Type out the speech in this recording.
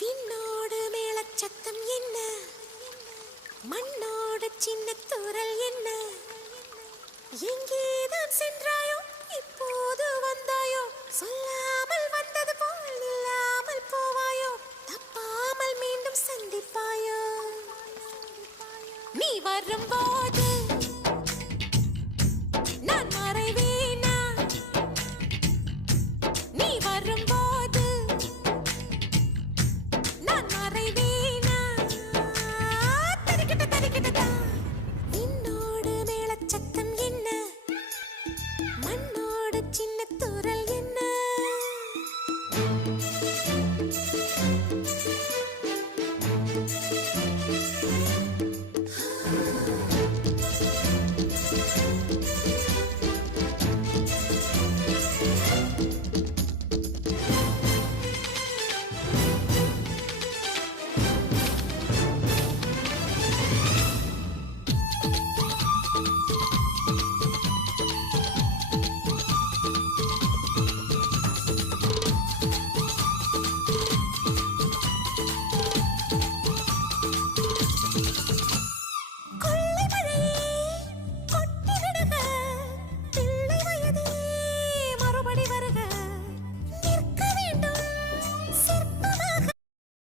விண்ணோடு மேளச்சத்தம் என்ன, மண்ணோடு சின்ன தூரல் என்ன, எங்கேதான் சென்றாயோ இப்போது வந்தாயோ, சொல்லாமல் வந்தது போல் இல்லாமல் போவாயோ, தப்பாமல் மீண்டும் சந்திப்பாயோ, நீ வரும்போது